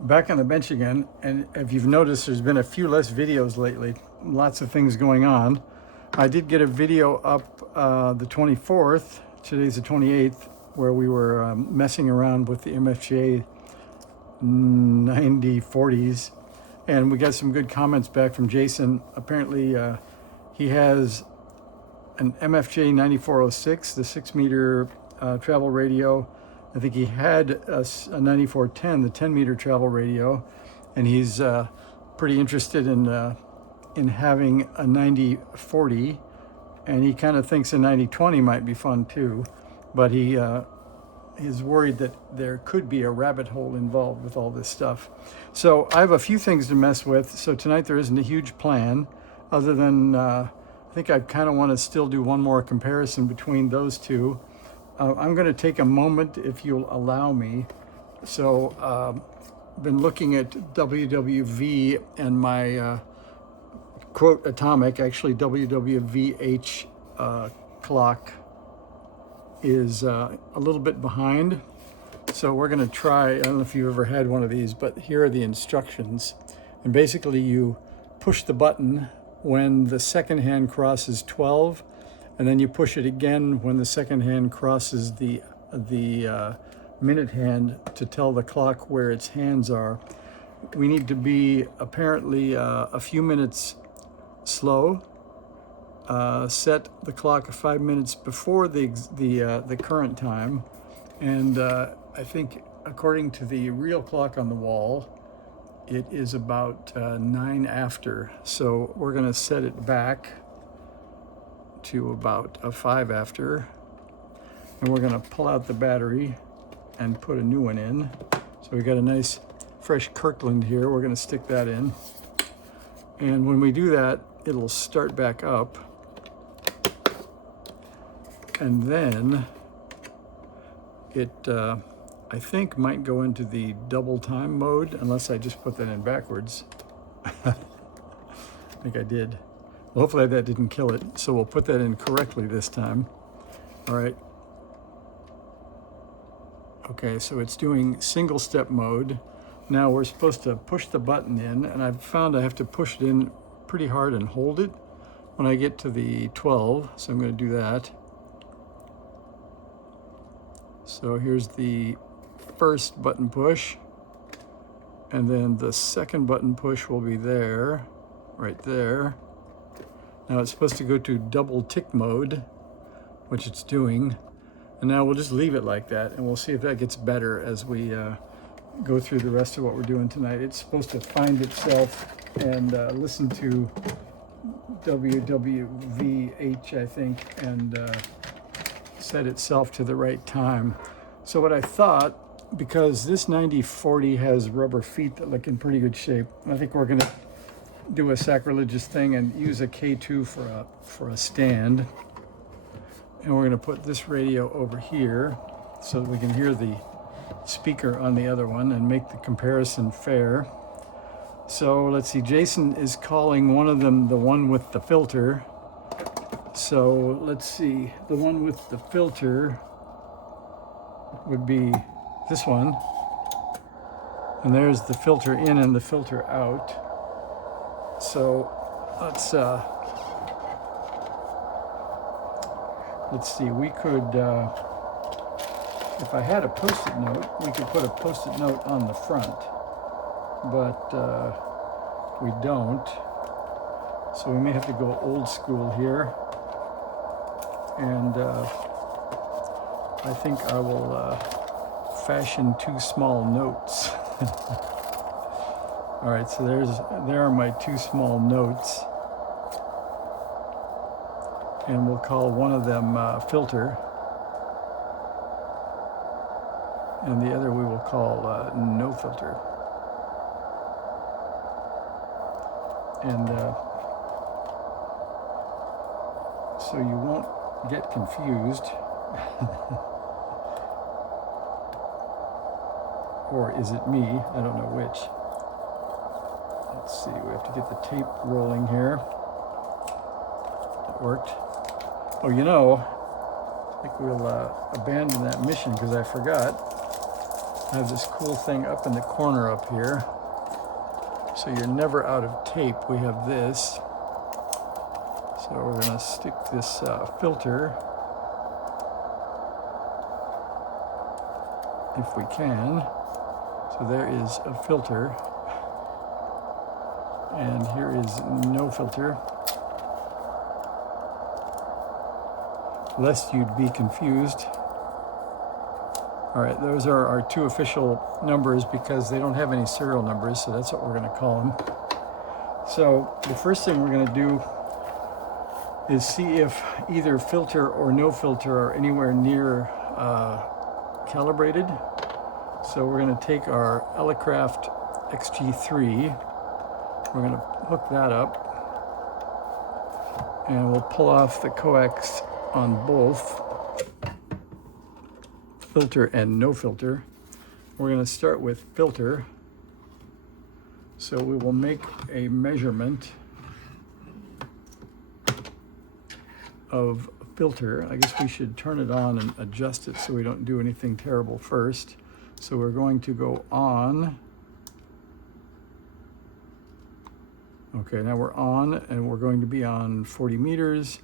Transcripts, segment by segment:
Back on the bench again, and if you've noticed, there's been a few less videos lately. Lots of things going on. I did get a video up the 24th, today's the 28th, where we were messing around with the MFJ 9040s, and we got some good comments back from Jason. Apparently he has an MFJ 9406, the 6-meter travel radio. I think he had a 9410, the 10-meter travel radio, and he's pretty interested in having a 9040, and he kind of thinks a 9020 might be fun too, but he is worried that there could be a rabbit hole involved with all this stuff. So I have a few things to mess with. So tonight there isn't a huge plan, other than I think I kind of want to still do one more comparison between those two. I'm going to take a moment, if you'll allow me. So been looking at WWV, and my quote atomic, actually WWVH clock is a little bit behind. So we're going to try, I don't know if you've ever had one of these, but here are the instructions. And basically you push the button when the second hand crosses 12, and then you push it again when the second hand crosses the minute hand to tell the clock where its hands are. We need to be apparently a few minutes slow. Set the clock 5 minutes before the current time, and I think according to the real clock on the wall, it is about 9 after. So we're going to set it back to about 5 after, and we're going to pull out the battery and put a new one in. So we got a nice fresh Kirkland here. We're going to stick that in, and when we do that, it'll start back up, and then it I think might go into the double time mode, unless I just put that in backwards. I think I did. Well, hopefully that didn't kill it, so we'll put that in correctly this time. All right. Okay, so it's doing single step mode. Now we're supposed to push the button in, and I've found I have to push it in pretty hard and hold it when I get to the 12, so I'm going to do that. So here's the first button push, and then the second button push will be there, right there. Now it's supposed to go to double tick mode, which it's doing, and now we'll just leave it like that, and we'll see if that gets better as we go through the rest of what we're doing tonight. It's supposed to find itself and listen to WWVH, I think, and set itself to the right time. So what I thought, because this 9040 has rubber feet that look in pretty good shape, I think we're going to do a sacrilegious thing and use a K2 for a stand. And we're going to put this radio over here so that we can hear the speaker on the other one and make the comparison fair. So let's see, Jason is calling one of them the one with the filter. So let's see, the one with the filter would be this one, and there's the filter in and the filter out. So let's see, we could, if I had a post-it note, we could put a post-it note on the front, but we don't, so we may have to go old school here. And I think I will fashion 2 small notes. All right, so there are my 2 small notes, and we'll call one of them filter, and the other we will call no filter. And so you won't get confused. Or is it me? I don't know which. Let's see, we have to get the tape rolling here. That worked. Oh, I think we'll abandon that mission because I forgot. I have this cool thing up in the corner up here. So you're never out of tape. We have this. So we're going to stick this filter, if we can. So there is a filter. And here is no filter. Lest you'd be confused. All right, those are our two official numbers because they don't have any serial numbers, so that's what we're going to call them. So the first thing we're going to do is see if either filter or no filter are anywhere near calibrated. So we're going to take our Elecraft XG3, we're going to hook that up, and we'll pull off the coax on both filter and no filter. We're going to start with filter. So we will make a measurement of filter. I guess we should turn it on and adjust it so we don't do anything terrible first. So we're going to go on. Okay, now we're on, and we're going to be on 40 meters,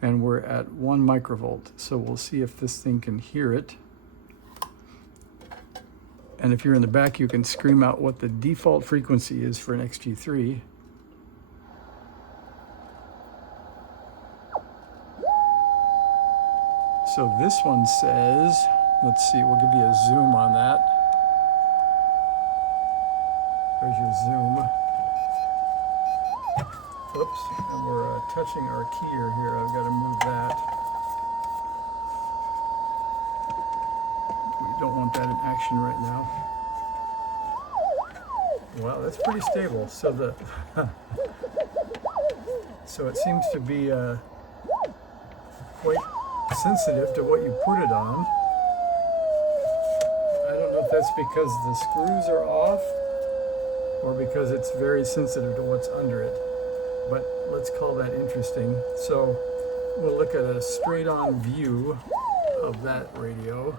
and we're at 1 microvolt. So we'll see if this thing can hear it. And if you're in the back, you can scream out what the default frequency is for an XG3. So this one says, let's see, we'll give you a zoom on that. There's your zoom. Oops, and we're touching our keyer here. I've got to move that. We don't want that in action right now. Wow, that's pretty stable. So so it seems to be quite sensitive to what you put it on. I don't know if that's because the screws are off or because it's very sensitive to what's under it, but let's call that interesting. So we'll look at a straight-on view of that radio,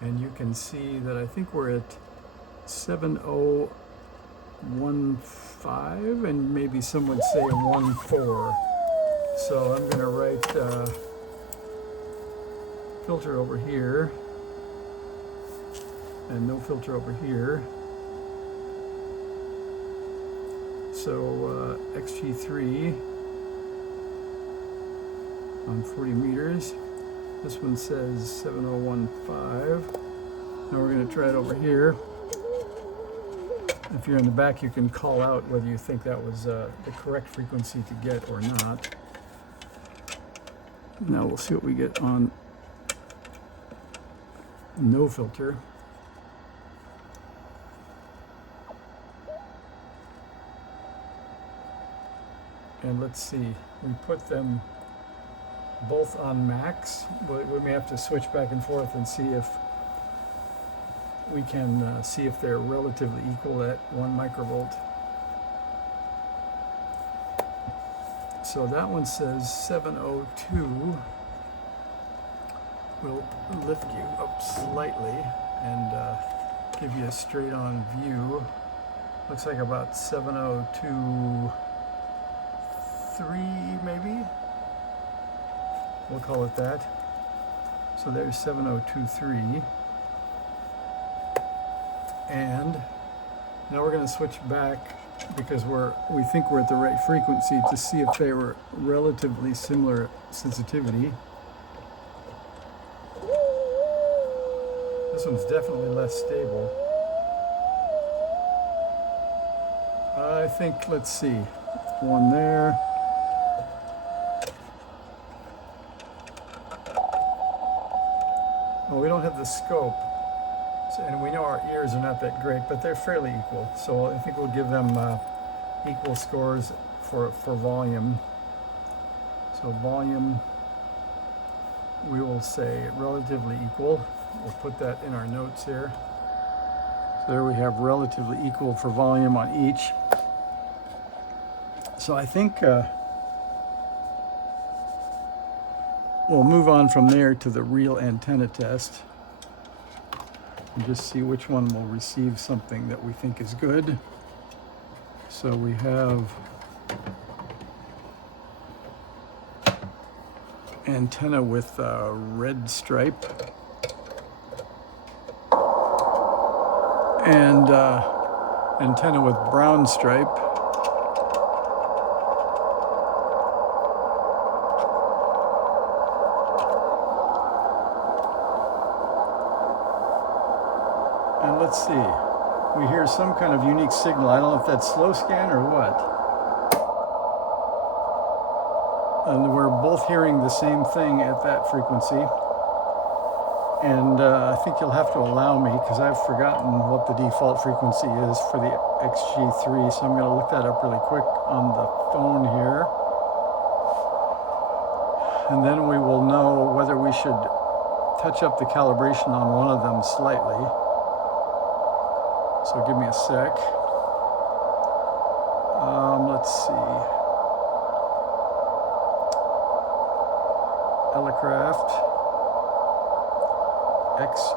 and you can see that I think we're at 7015, and maybe some would say 14. So I'm going to write filter over here and no filter over here. So XG3 on 40 meters. This one says 7015. Now we're going to try it over here. If you're in the back, you can call out whether you think that was the correct frequency to get or not. Now we'll see what we get on no filter. And let's see, we put them both on max, but we may have to switch back and forth and see if we can see if they're relatively equal at 1 microvolt. So that one says 702. We'll lift you up slightly and give you a straight on view. Looks like about 702.3 maybe. We'll call it that. So there's 702.3. And now we're going to switch back because we think we're at the right frequency to see if they were relatively similar sensitivity. This one's definitely less stable. I think, let's see, one there. Well, we don't have the scope, so, and we know our ears are not that great, but they're fairly equal. So I think we'll give them equal scores for volume. So volume, we will say relatively equal. We'll put that in our notes here. So there we have relatively equal for volume on each. So I think we'll move on from there to the real antenna test. and just see which one will receive something that we think is good. So we have antenna with a red stripe and antenna with brown stripe. And let's see, we hear some kind of unique signal. I don't know if that's slow scan or what. And we're both hearing the same thing at that frequency. And I think you'll have to allow me, because I've forgotten what the default frequency is for the XG3, so I'm going to look that up really quick on the phone here. And then we will know whether we should touch up the calibration on one of them slightly. So give me a sec. Let's see. Elecraft XG3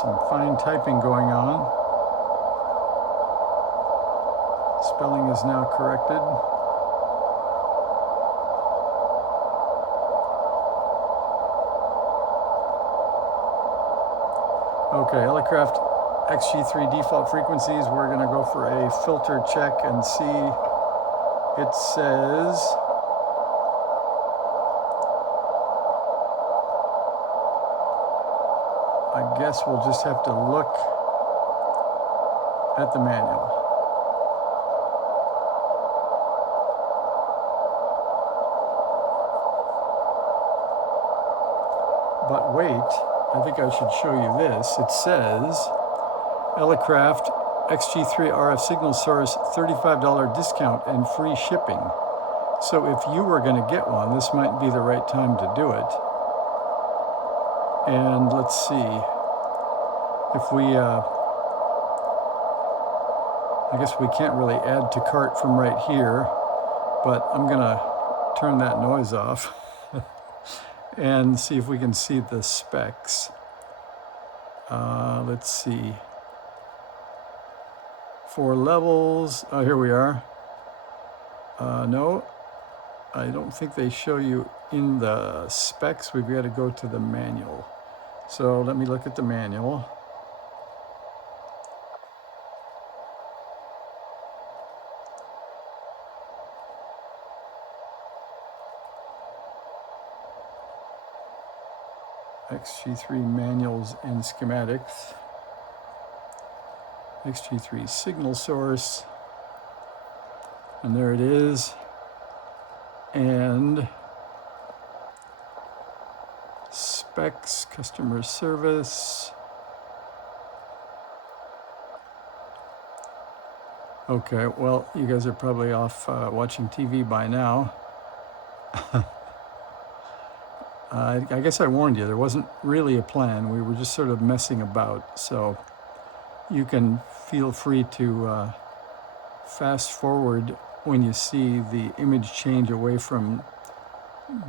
some fine typing going on. Spelling is now corrected. Okay, Elecraft XG3 default frequencies. We're going to go for a filter check and see. It says I guess we'll just have to look at the manual. But wait, I think I should show you this. It says Elecraft XG3 RF signal source $35 discount and free shipping. So if you were going to get one, this might be the right time to do it. And let's see if we, I guess we can't really add to cart from right here, but I'm going to turn that noise off and see if we can see the specs. Let's see. 4 levels. Oh, here we are. No, I don't think they show you in the specs. We've got to go to the manual. So let me look at the manual. XG3 manuals and schematics. XG3 signal source. And there it is. And specs, customer service. Okay, well, you guys are probably off watching TV by now. I guess I warned you, there wasn't really a plan. We were just sort of messing about. So you can feel free to fast forward when you see the image change away from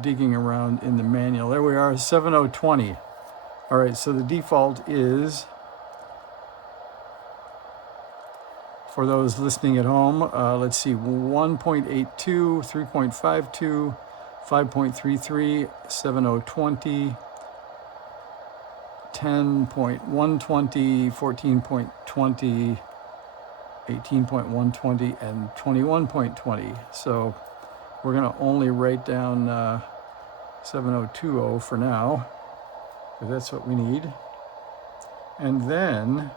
digging around in the manual. There we are, 7020. All right, so the default is, for those listening at home, let's see, 1.82, 3.52, 5.33, 7020, 10.120, 14.20, 18.120, and 21.20. So we're going to only write down 7020 for now, because that's what we need. And then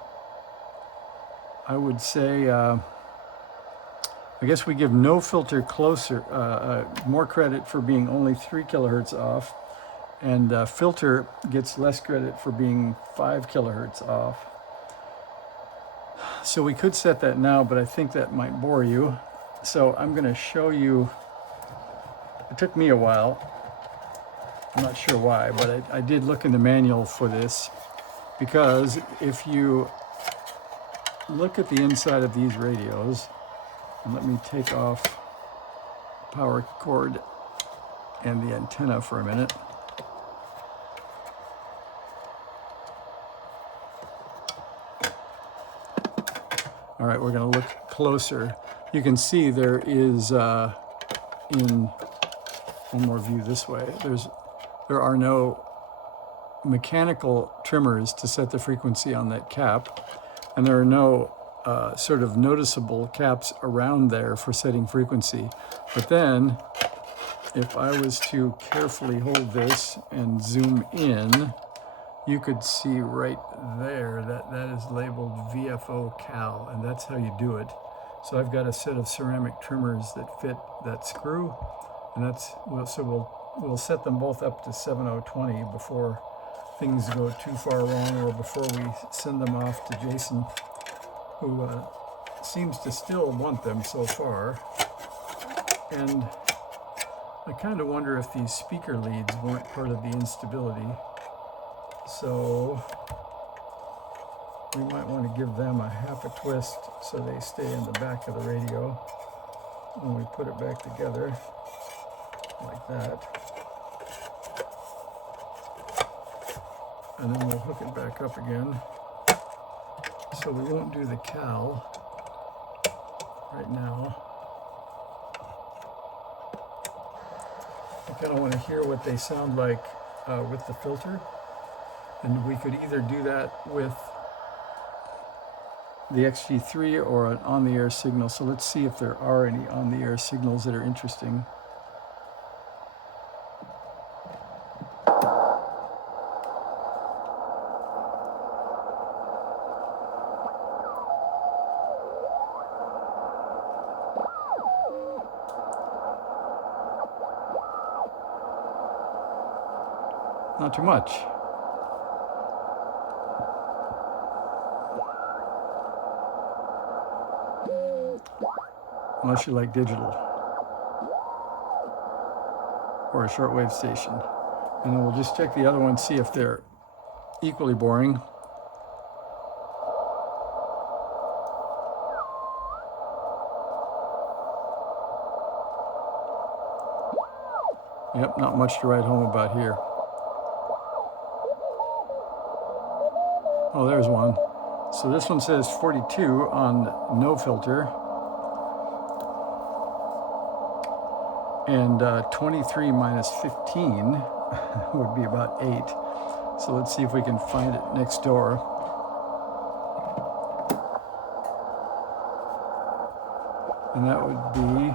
I would say, I guess we give no filter more credit for being only 3 kilohertz off, and filter gets less credit for being 5 kilohertz off. So we could set that now, but I think that might bore you. So I'm going to show you. It took me a while. I'm not sure why, but I did look in the manual for this, because if you look at the inside of these radios, And let me take off power cord and the antenna for a minute. All right, we're going to look closer. You can see there is, in one more view this way, there are no mechanical trimmers to set the frequency on that cap, and there are no sort of noticeable caps around there for setting frequency. But then, if I was to carefully hold this and zoom in, you could see right there that that is labeled VFO Cal, and that's how you do it. So I've got a set of ceramic trimmers that fit that screw, and we'll set them both up to 7020 before things go too far wrong, or before we send them off to Jason, who seems to still want them so far. And I kind of wonder if these speaker leads weren't part of the instability. So we might want to give them a half a twist so they stay in the back of the radio when we put it back together like that. And then we'll hook it back up again. So we won't do the cal right now. I kind of want to hear what they sound like with the filter. And we could either do that with the XG3 or an on-the-air signal. So let's see if there are any on-the-air signals that are interesting. Not too much. Unless you like digital or a shortwave station. And then we'll just check the other ones, see if they're equally boring. Yep, not much to write home about here. Oh, there's one. So this one says 42 on no filter. And 23 minus 15 would be about 8. So let's see if we can find it next door. And that would be